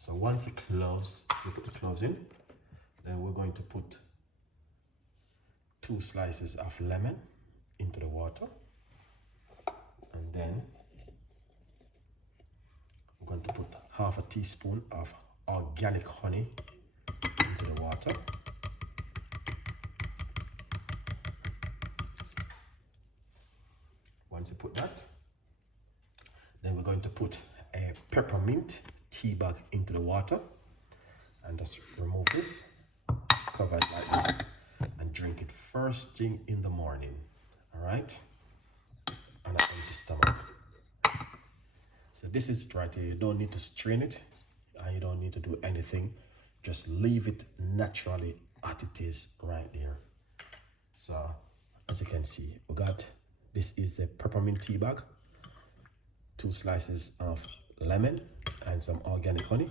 So once the cloves, we put the cloves in, then we're going to put 2 slices of lemon into the water, and then I'm going to put half a teaspoon of organic honey into the water. Once you put that, then we're going to put a peppermint tea bag into the water and just remove this, cover it like this, and drink it first thing in the morning. All right, on an empty stomach. So this is it right here. You don't need to strain it, and you don't need to do anything. Just leave it naturally as it is right there. So as you can see, we got, this is a peppermint tea bag, 2 slices of lemon and some organic honey.